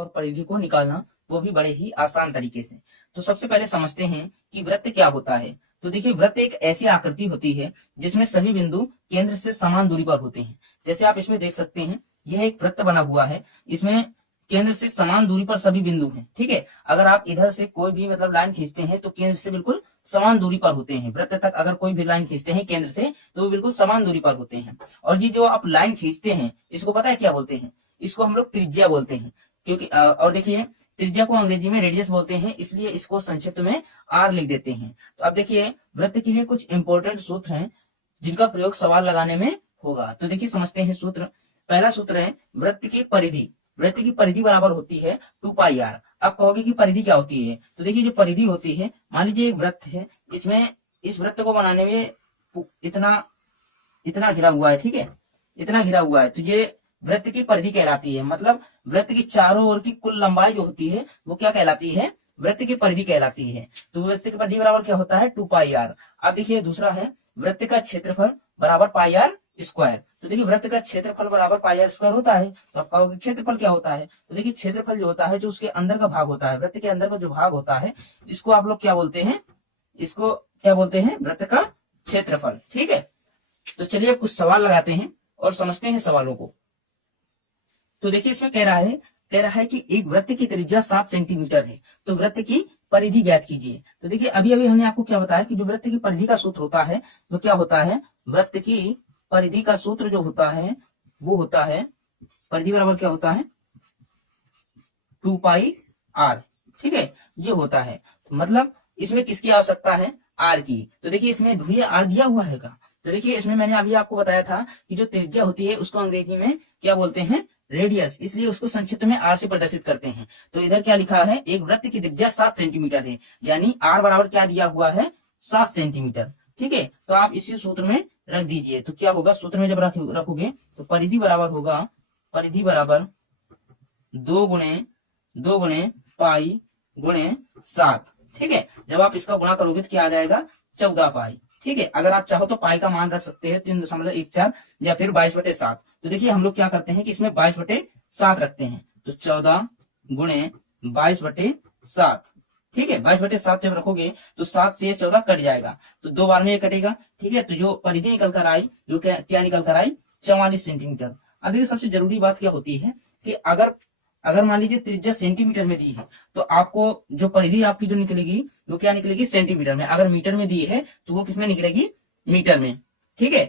और परिधि को निकालना, वो भी बड़े ही आसान तरीके से। तो सबसे पहले समझते हैं कि वृत्त क्या होता है। तो देखिए, वृत्त एक ऐसी आकृति होती है जिसमें सभी बिंदु केंद्र से समान दूरी पर होते हैं। जैसे आप इसमें देख सकते हैं, यह एक वृत्त बना हुआ है, इसमें केंद्र से समान दूरी पर सभी बिंदु हैं। ठीक है, अगर आप इधर से कोई भी मतलब लाइन खींचते हैं तो केंद्र से बिल्कुल समान दूरी पर होते हैं। वृत्त तक अगर कोई भी लाइन खींचते हैं केंद्र से तो वो बिल्कुल समान दूरी पर होते हैं। और ये जो आप लाइन खींचते हैं, इसको पता है क्या बोलते हैं? इसको हम लोग त्रिज्या बोलते हैं। क्योंकि और देखिए, त्रिज्या को अंग्रेजी में रेडियस बोलते हैं, इसलिए इसको संक्षिप्त में आर लिख देते हैं। तो अब देखिए, वृत्त के लिए कुछ इंपॉर्टेंट सूत्र हैं जिनका प्रयोग सवाल लगाने में होगा। तो देखिए, समझते हैं सूत्र। पहला सूत्र है वृत्त की परिधि। वृत्त की परिधि बराबर होती है 2 पाई आर। अब कहोगे कि परिधि क्या होती है? तो देखिए, जो परिधि होती है, मान लीजिए एक वृत्त है, इसमें इस वृत्त को बनाने में इतना घिरा हुआ है। ठीक है, इतना घिरा हुआ है, तो ये वृत्त की परिधि कहलाती है। मतलब वृत्त की चारों ओर की कुल लंबाई जो होती है वो क्या कहलाती है? वृत्त की परिधि कहलाती है। तो वृत्त की परिधि बराबर क्या होता है? 2 पाई आर। अब देखिए, दूसरा है वृत्त का क्षेत्रफल बराबर पाई आर स्क्वायर। तो देखिए, वृत्त का क्षेत्रफल बराबर पाई आर स्क्वायर होता है। तो आप कहोगे क्षेत्रफल क्या होता है? तो देखिए, क्षेत्रफल जो होता है, जो उसके अंदर का भाग होता है, वृत्त के अंदर का जो भाग होता है, इसको आप लोग क्या बोलते हैं? इसको क्या बोलते हैं? वृत्त का क्षेत्रफल। ठीक है, तो चलिए कुछ सवाल लगाते हैं और समझते हैं सवालों को। तो देखिए, इसमें कह रहा है कि एक वृत्त की त्रिज्या 7 सेंटीमीटर है, तो वृत्त की परिधि ज्ञात कीजिए। तो देखिए, अभी अभी हमने आपको क्या बताया कि जो वृत्त की परिधि का सूत्र होता है वो क्या होता है? वृत्त की परिधि का सूत्र जो होता है वो होता है, परिधि बराबर क्या होता है? 2 पाई आर। ठीक है, ये होता है। मतलब इसमें किसकी आवश्यकता है? आर की। तो देखिए, इसमें ढूंढिए आर दिया हुआ है का। तो देखिए, इसमें मैंने अभी आपको बताया था कि जो त्रिज्या होती है उसको अंग्रेजी में क्या बोलते हैं? रेडियस, इसलिए उसको संक्षिप्त में आर से प्रदर्शित करते हैं। तो इधर क्या लिखा है? एक वृत्त की त्रिज्या 7 सेंटीमीटर है, यानी आर बराबर क्या दिया हुआ है? 7 सेंटीमीटर। ठीक है, तो आप इसी सूत्र में रख दीजिए। तो क्या होगा? सूत्र में जब रखोगे तो परिधि बराबर होगा, परिधि बराबर 2 गुणे पाई गुणे 7। ठीक है, जब आप इसका गुणा करोगे तो क्या आ जाएगा? 14 पाई। ठीक है, अगर आप चाहो तो पाई का मान रख सकते हैं 3.14 या फिर 22/7। तो देखिए, हम लोग क्या करते हैं कि इसमें 22/7 रखते हैं। तो 14 गुणे 22/7। ठीक है, 22/7 जब रखोगे तो 7 से 14 कट जाएगा, तो 2 बार में ये कटेगा। ठीक है, तो जो परिधि निकल कर आई, जो क्या निकल कर आई? 44 सेंटीमीटर। अब देखिए, सबसे जरूरी बात क्या होती है कि अगर मान लीजिए त्रिज्या सेंटीमीटर में दी है तो आपको जो परिधि आपकी जो निकलेगी वो क्या निकलेगी? सेंटीमीटर में। अगर मीटर में दी है तो वो किसमें निकलेगी? मीटर में। ठीक है,